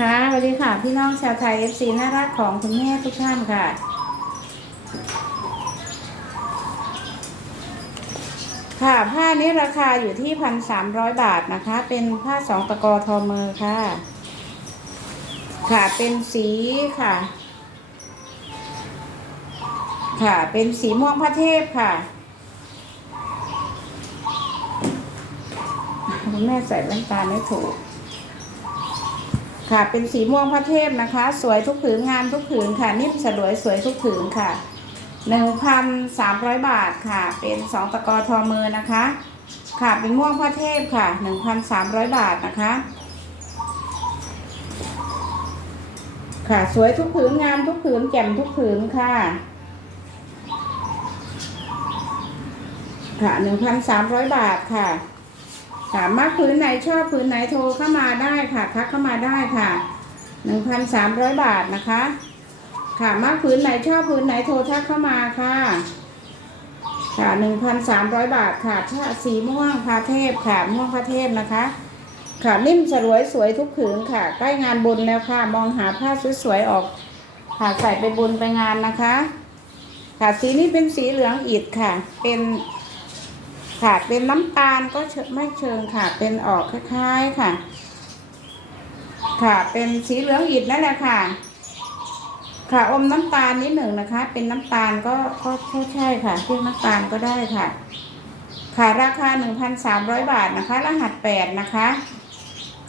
ค่ะสวัสดีค่ะ พี่น้องชาวไทยเอฟซีน่ารักของคุณแม่ทุกท่านค่ะ ค่ะผ้านี้ราคาอยู่ที่พันสามร้อยบาทนะคะ เป็นผ้าสองตะกอทอมือค่ะ ค่ะเป็นสีค่ะ ค่ะเป็นสีม่วงพระเทพค่ะคุณแม่ใส่แว่นตาไม่ถูก ค่ะ เป็นสีม่วงพระเทพนะคะ สวยทุกผืนงามทุกผืนค่ะ นิ่มสลวยสวยทุกผืนค่ะหนึ่งพันสามร้อยบาทค่ะ เป็นสองตะกอทอมือนะคะ ค่ะ เป็นม่วงพระเทพค่ะหนึ่งพันสามร้อยบาทนะคะ ค่ะ สวยทุกผืนงามทุกผืนแจ่มทุกผืนค่ะ ค่ะหนึ่งพันสามร้อยบาทค่ะ สามารถพื้นไหนชอบพื้นไหนโทรเข้ามาได้ค่ะทักเข้ามาได้ค่ะหนึ่งพันสามร้อยบาทนะคะ ค่ะมากพื้นไหนชอบพื้นไหนโทรทักเข้ามาค่ะ ค่ะหนึ่งพันสามร้อยบาทค่ะผ้าสีม่วงพาเทพค่ะม่วงพาเทพนะคะ ค่ะนิ่มสลวยสวยทุกผืนค่ะ ใกล้งานบุญแล้วค่ะ มองหาผ้าสวยๆออก ค่ะใส่ไปบุญไปงานนะคะ ค่ะสีนี้เป็นสีเหลืองอิฐค่ะ เป็น ค่ะเป็นน้ำตาลก็ไม่เชิงค่ะ เป็นออกคล้ายๆค่ะ ค่ะเป็นสีเหลืองอิฐนั่นแหละค่ะ ค่ะอมน้ำตาลนิดหนึ่งนะคะ เป็นน้ำตาลก็ก็ก็ใช่ค่ะเรียกน้ำตาลก็ได้ค่ะ ค่ะราคาหนึ่งพันสามร้อยบาทนะคะ รหัสแปดนะคะ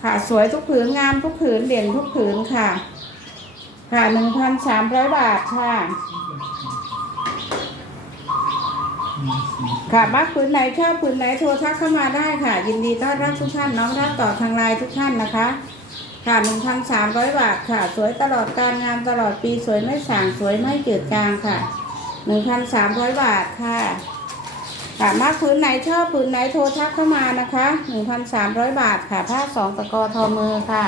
ค่ะสวยทุกผืนงามทุกผืนเด่นทุกผืนค่ะ ค่ะหนึ่งพันสามร้อยบาทค่ะ ค่ะบ้านผืนไหนชอบผืนไหนโทรทักเข้ามาได้ค่ะ ยินดีต้อนรับทุกท่านน้องรับต่อทางไลน์ทุกท่านนะคะ ค่ะหนึ่งพันสามร้อยบาทค่ะ สวยตลอดการงานตลอดปีสวยไม่สางสวยไม่จืดจางค่ะหนึ่งพันสามร้อยบาทค่ะค่ะมาผืนไหนชอบผืนไหนโทรทักเข้ามานะคะหนึ่งพันสามร้อยบาทค่ะผ้าสองตะกอทอมือค่ะ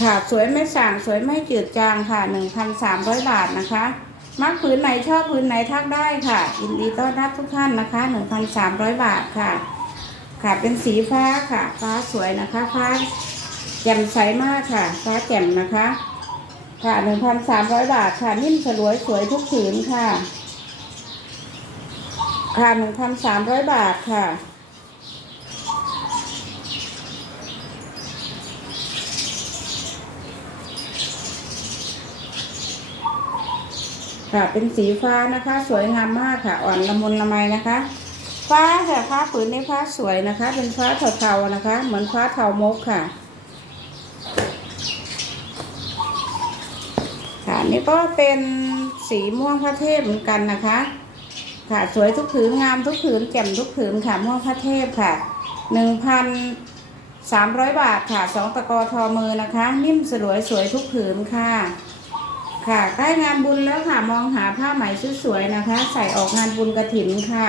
ค่ะสวยไม่สั่งสวยไม่จืดจางค่ะหนึ่งพันสามร้อยบาทนะคะมักผืนไหนชอบผืนไหนทักได้ค่ะยินดีต้อนรับทุกท่านนะคะหนึ่งพันสามร้อยบาทค่ะ ค่ะเป็นสีฟ้าค่ะ ฟ้าสวยนะคะฟ้าแจ่มใสมากค่ะ ฟ้าแจ่มนะคะ ค่ะหนึ่งพันสามร้อยบาทค่ะนิ่มสลวยสวยทุกผืนค่ะ ค่ะหนึ่งพันสามร้อยบาทค่ะ ค่ะเป็นสีฟ้านะคะ สวยงามมากค่ะ อ่อนละมุนละไมนะคะ ฟ้าค่ะฟ้าผืนนี้ฟ้าสวยนะคะ เป็นฟ้าเทาๆนะคะ เหมือนฟ้าเทามกค่ะค่ะนี่ก็เป็นสีม่วงพระเทพเหมือนกันนะคะ ค่ะสวยทุกผืนงามทุกผืนแจ่มทุกผืนค่ะม่วงพระเทพค่ะหนึ่งพันสามร้อยบาทค่ะสองตะกอทอมือนะคะ นิ่มสลวยสวยทุกผืนค่ะ ค่ะใกล้งานบุญแล้วค่ะมองหาผ้าไหมสวยๆนะคะ ใส่ออกงานบุญกระถินค่ะ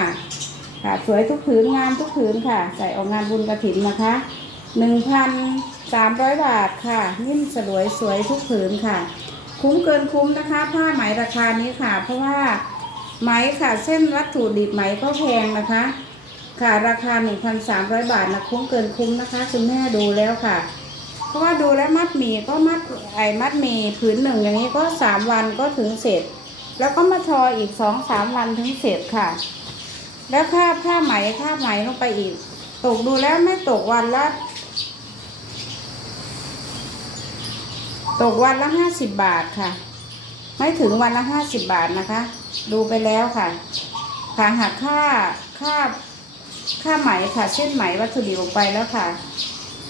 ค่ะสวยทุกผืนงามทุกผืนค่ะ ใส่ออกงานบุญกระถินนะคะหนึ่งพันสามร้อยบาทค่ะ นิ่มสลวยสวยทุกผืนค่ะ คุ้มเกินคุ้มนะคะ ผ้าไหมราคานี้ค่ะ เพราะว่าไหมค่ะเส้นวัตถุดิบไหมก็แพงนะคะ ค่ะราคา 1,300 บาทนะคุ้มเกินคุ้มนะคะ คุณแม่ดูแล้วค่ะ ราะว่าดูแล้วมัดหมี่ก็มัดไอ้มัดหมี่ผืนหนึ่งอย่างนี้ก็สามวันก็ถึงเสร็จ แล้วก็มาทออีกสองสามวันถึงเสร็จค่ะ แล้วค่าผ้าไหมค่าไหมลงไปอีก ตกดูแล้วไม่ตกวันละตกวันละห้าสิบบาทค่ะ ไม่ถึงวันละห้าสิบบาทนะคะ ดูไปแล้วค่ะค่ะหักค่าค่าค่าไหมค่ะเส้นไหมวัตถุดิบออกไปแล้วค่ะ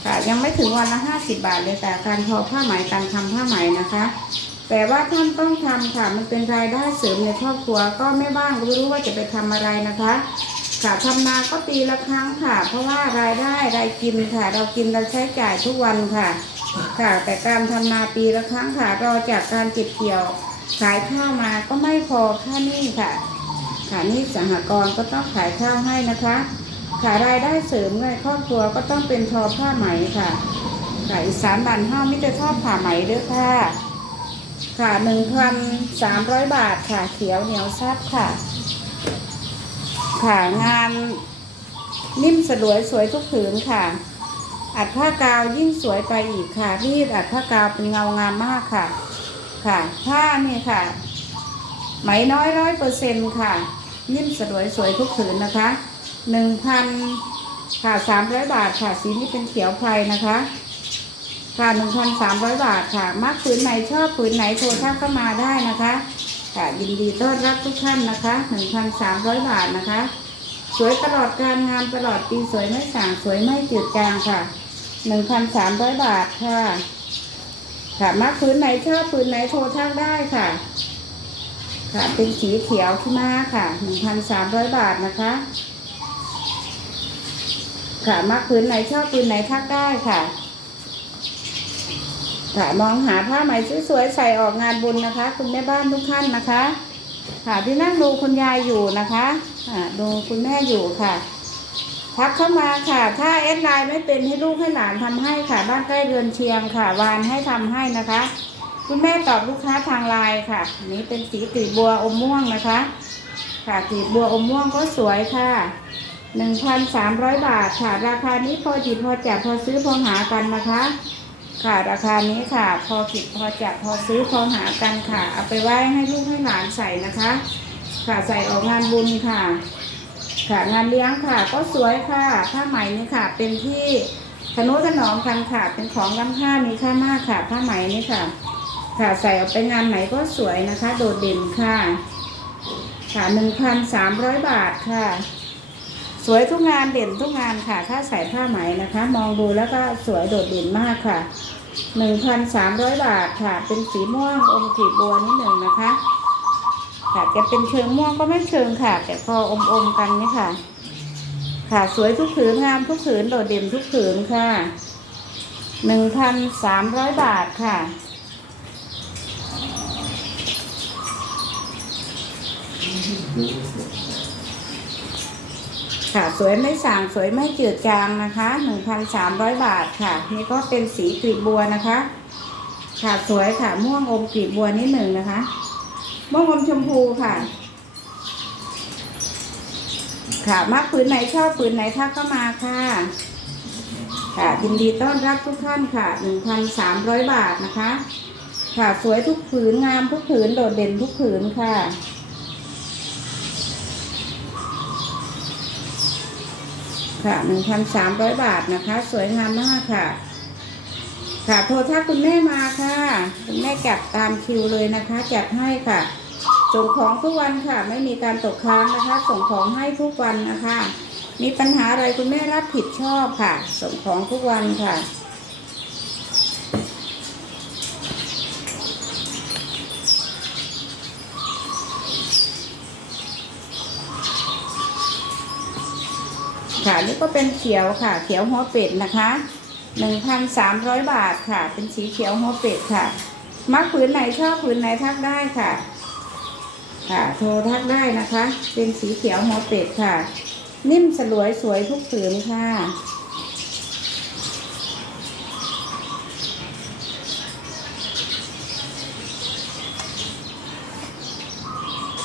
ค่ะยังไม่ถึงวันละห้าสิบบาทเลยแต่การทอผ้าไหมการทำผ้าไหมนะคะ แต่ว่าท่านต้องทำค่ะ มันเป็นรายได้เสริมในครอบครัวก็ไม่บ้างก็ไม่รู้ว่าจะไปทำอะไรนะคะ ค่ะทำนาก็ปีละครั้งค่ะ เพราะว่ารายได้รายกินค่ะ เรากินเราใช้จ่ายทุกวันค่ะ ค่ะ แต่การทำนาปีละครั้งค่ะรอจากการเก็บเกี่ยว ขายข้าวมาก็ไม่พอค่านี้ค่ะค่ะนี่สหกรณ์ก็ต้องขายข้าวให้นะคะ ค่ะรายได้เสริมในครอบครัวก็ต้องเป็นทอผ้าไหมค่ะค่ะอีสานบ้านห้ามิตรทอผ้าไหมด้วยค่ะ ค่ะหนึ่งพันสามร้อยบาทค่ะ เขียวเหนียวซับค่ะ ค่ะงานนิ่มสลวยสวยทุกผืนค่ะ อัดผ้ากาวยิ่งสวยไปอีกค่ะรีดอัดผ้ากาวเป็นเงางามมากค่ะ ค่ะผ้านี่ค่ะ ไหมน้อยร้อยเปอร์เซ็นค่ะ นิ่มสลวยสวยทุกผืนนะคะ หนึ่งพันค่ะสามร้อยบาทค่ะ สีนี้เป็นเขียวไพรนะคะ ค่ะหนึ่งพันสามร้อยบาทค่ะมักผืนไหนชอบผืนไหนโทรทักเข้ามาได้นะคะ ค่ะยินดีต้อนรับทุกท่านนะคะหนึ่งพันสามร้อยบาทนะคะ สวยตลอดการงานตลอดปีสวยไม่ส่างสวยไม่จืดจางค่ะหนึ่งพันสามร้อยบาทค่ะ ค่ะมักผืนไหนชอบผืนไหนโทรทักได้ค่ะ ค่ะเป็นสีเขียวที่มาค่ะหนึ่งพันสามร้อยบาทนะคะ ค่ะมักผืนไหนชอบผืนไหนทักได้ค่ะ ค่ะมองหาผ้าไหมสวยๆใส่ออกงานบุญนะคะ คุณแม่บ้านทุกท่านนะคะ ค่ะที่นั่งดูคุณยายอยู่นะคะอ่าดูคุณแม่อยู่ค่ะทักเข้ามาค่ะ ถ้าแอดไลน์ไม่เป็นให้ลูกให้หลานทำให้ค่ะ บ้านใกล้เรือนเชียงค่ะ วานให้ทำให้นะคะ คุณแม่ตอบลูกค้าทางไลน์ค่ะ นี้เป็นสีกลีบัวอมม่วงนะคะ ค่ะกลีบัวอมม่วงก็สวยค่ะ หนึ่งพันสามร้อยบาทค่ะ ราคานี้พอจิตพอจับพอซื้อพอหากันนะคะ ค่ะราคานี้ค่ะ พอจิตพอจับพอซื้อพอหากันค่ะ เอาไปไว้ให้ลูกให้หลานใส่นะคะ ค่ะใส่ออกงานบุญค่ะ ค่ะงานเลี้ยงค่ะ ก็สวยค่ะผ้าไหมนี่ค่ะ เป็นที่ทนุถนอมกันค่ะ เป็นของล้ำค่ามีค่ามากค่ะ ผ้าไหมนี่ค่ะ ค่ะใส่ออกไปงานไหนก็สวยนะคะ โดดเด่นค่ะ ค่ะหนึ่งพันสามร้อยบาทค่ะ สวยทุกงานเด่นทุกงานค่ะ ถ้าใส่ผ้าไหมนะคะ มองดูแล้วก็สวยโดดเด่นมากค่ะหนึ่งพันสามร้อยบาทค่ะ เป็นสีม่วงอมกลีบบัวนิดหนึ่งนะคะ ค่ะจะเป็นเชิงม่วงก็ไม่เชิงค่ะ แต่พออมอมๆกันนี่ค่ะ ค่ะสวยทุกผืนงามทุกผืนโดดเด่นทุกผืนค่ะหนึ่งพันสามร้อยบาทค่ะ ค่ะสวยไม่สางสวยไม่จืดจางนะคะหนึ่งพันสามร้อยบาทค่ะ นี่ก็เป็นสีกลีบบัวนะคะ ค่ะสวยค่ะม่วงอมกลีบบัวนิดหนึ่งนะคะ ม่วงอมชมพูค่ะ ค่ะมักผืนไหนชอบผืนไหนทักเข้ามาค่ะ ค่ะยินดีต้อนรับทุกท่านค่ะหนึ่งพันสามร้อยบาทนะคะ ค่ะสวยทุกผืนงามทุกผืนโดดเด่นทุกผืนค่ะ ค่ะหนึ่งพันสามร้อยบาทนะคะ สวยงามมากค่ะ ค่ะโทรถ้าคุณแม่มาค่ะคุณแม่จัดตามคิวเลยนะคะจัดให้ค่ะ ส่งของทุกวันค่ะ ไม่มีการตกค้างนะคะ ส่งของให้ทุกวันนะคะ มีปัญหาอะไรคุณแม่รับผิดชอบค่ะ ส่งของทุกวันค่ะ ค่ะนี่ก็เป็นเขียวค่ะ เขียวหัวเป็ดนะคะหนึ่งพันสามร้อยบาทค่ะ เป็นสีเขียวหัวเป็ดค่ะ มักผืนไหนชอบผืนไหนทักได้ค่ะ ค่ะ โทรทักได้นะคะ เป็นสีเขียวหัวเป็ดค่ะ นิ่มสลวยสวยทุกผืนค่ะ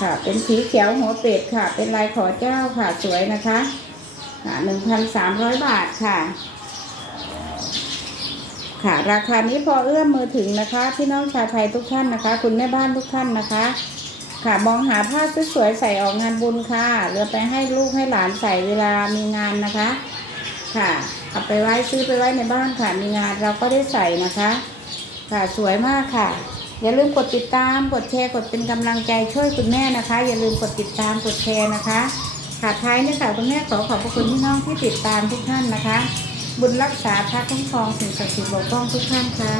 ค่ะ เป็นสีเขียวหัวเป็ดค่ะ เป็นลายขอเจ้าค่ะ สวยนะคะ ค่ะหนึ่งพันสามร้อยบาทค่ะ ค่ะ ราคานี้พอเอื้อมมือถึงนะคะ พี่น้องชาวไทยทุกท่านนะคะ คุณแม่บ้านทุกท่านนะคะ ค่ะมองหาผ้าสวยๆใส่ออกงานบุญค่ะเหลือไปให้ลูกให้หลานใส่เวลามีงานนะคะ ค่ะเอาไปไว้ซื้อไปไว้ในบ้านค่ะมีงานเราก็ได้ใส่นะคะ ค่ะสวยมากค่ะอย่าลืมกดติดตาม กดแชร์ กดเป็นกำลังใจช่วยคุณแม่นะคะ อย่าลืมกดติดตาม กดแชร์นะคะ ค่ะท้ายนี่ค่ะคุณแม่ขอขอบพระคุณพี่น้องที่ติดตามทุกท่านนะคะ บุญรักษาพระคุ้มครองสิ่งศักดิ์สิทธิ์ปกป้องทุกท่านค่ะ